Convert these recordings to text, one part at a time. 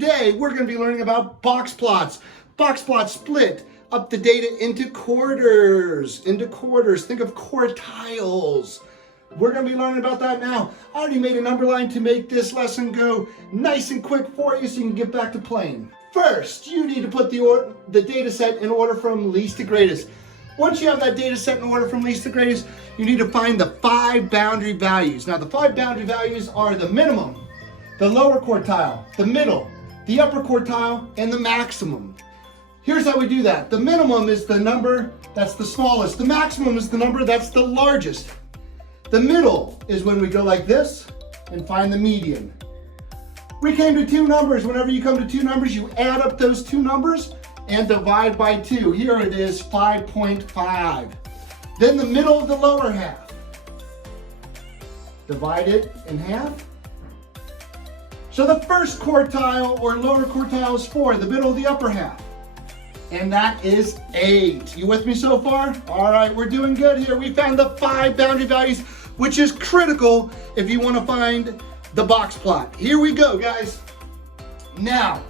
today we're going to be learning about box plots. Box plots split up the data into quarters. Think of quartiles. We're going to be learning about that now. I already made an underline to make this lesson go nice and quick for you so you can get back to playing. First, you need to put the data set in order from least to greatest. Once you have that data set in order from least to greatest, you need to find the 5 boundary values. Now, the 5 boundary values are the minimum, the lower quartile, the middle, the upper quartile, and the maximum. Here's how we do that. The minimum is the number that's the smallest. The maximum is the number that's the largest. The middle is when we go like this and find the median. We came to 2 numbers. Whenever you come to 2 numbers, you add up those 2 numbers and divide by 2. Here it is, 5.5. Then the middle of the lower half. Divide it in half. So the first quartile or lower quartile is 4, the middle of the upper half. And that is 8. You with me so far? All right, we're doing good here. We found the 5 boundary values, which is critical if you want to find the box plot. Here we go, guys. Now,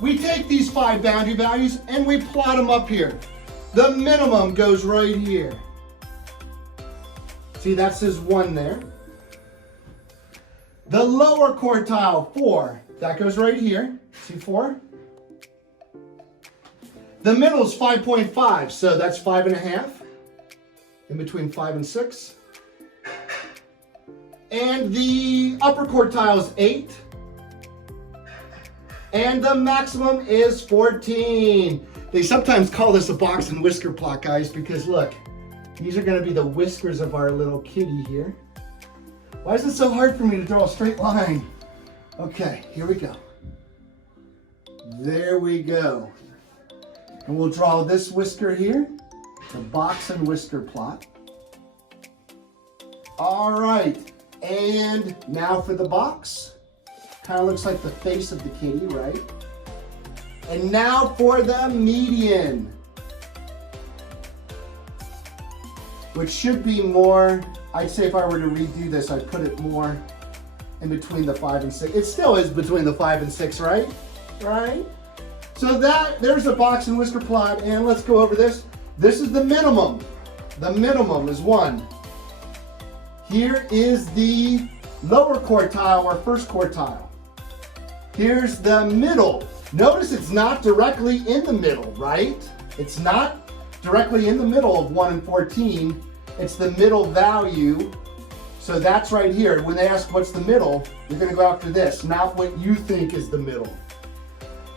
we take these 5 boundary values and we plot them up here. The minimum goes right here. See, that says 1 there. The lower quartile, 4, that goes right here. See 4? The middle is 5.5, so that's 5.5, in between 5 and 6. And the upper quartile is 8. And the maximum is 14. They sometimes call this a box and whisker plot, guys, because look, these are going to be the whiskers of our little kitty here. Why is it so hard for me to draw a straight line? Okay, here we go. There we go. And we'll draw this whisker here, the box and whisker plot. All right, and now for the box. Kind of looks like the face of the kitty, right? And now for the median, which should be more, I'd say if I were to redo this, I'd put it more in between the 5 and 6. It still is between the 5 and 6, right? Right? So there's a box and whisker plot, and let's go over this. This is the minimum. The minimum is 1. Here is the lower quartile or first quartile. Here's the middle. Notice it's not directly in the middle, right? It's not directly in the middle of 1 and 14. It's the middle value. So that's right here. When they ask what's the middle, you're going to go after this, not what you think is the middle.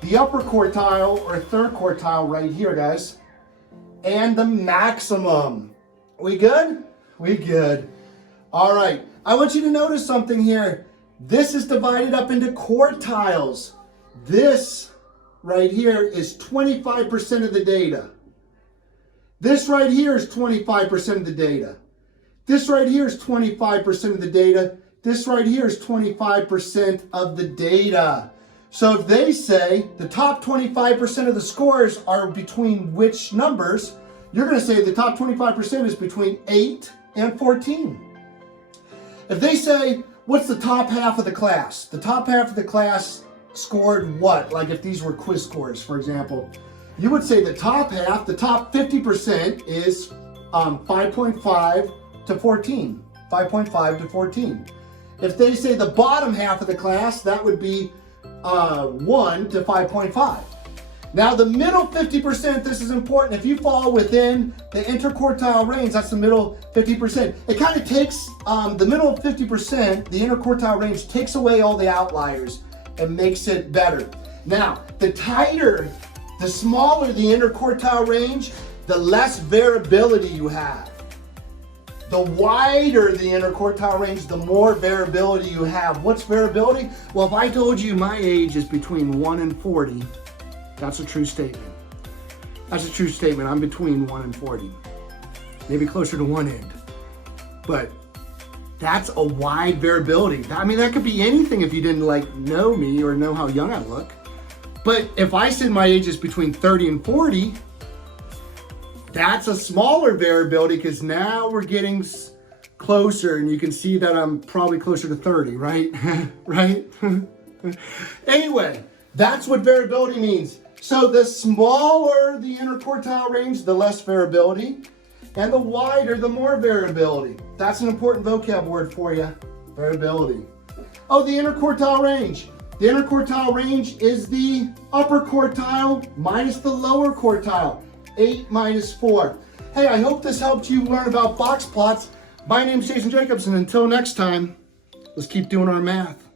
The upper quartile or third quartile right here, guys. And the maximum. We good? We good. All right. I want you to notice something here. This is divided up into quartiles. This right here is 25% of the data. This right here is 25% of the data. This right here is 25% of the data. This right here is 25% of the data. So if they say the top 25% of the scores are between which numbers, you're going to say the top 25% is between 8 and 14. If they say, what's the top half of the class? The top half of the class scored what? Like if these were quiz scores, for example, you would say the top half, the top 50% is 5.5 to 14. 5.5 to 14. If they say the bottom half of the class, that would be 1 to 5.5. Now the middle 50%, this is important. If you fall within the interquartile range, that's the middle 50%. It kind of takes, the middle 50%, the interquartile range takes away all the outliers and makes it better. Now, the tighter, the smaller the interquartile range, the less variability you have. The wider the interquartile range, the more variability you have. What's variability? Well, if I told you my age is between 1 and 40, that's a true statement. That's a true statement. I'm between 1 and 40. Maybe closer to one end. But that's a wide variability. I mean, that could be anything if you didn't like know me or know how young I look. But if I said my age is between 30 and 40, that's a smaller variability because now we're getting closer and you can see that I'm probably closer to 30, right? Right? Anyway, That's what variability means. So the smaller the interquartile range, the less variability, and the wider, the more variability. That's an important vocab word for you, variability. Oh, the interquartile range. The interquartile range is the upper quartile minus the lower quartile, 8 minus 4. Hey, I hope this helped you learn about box plots. My name's Jason Jacobs, and until next time, let's keep doing our math.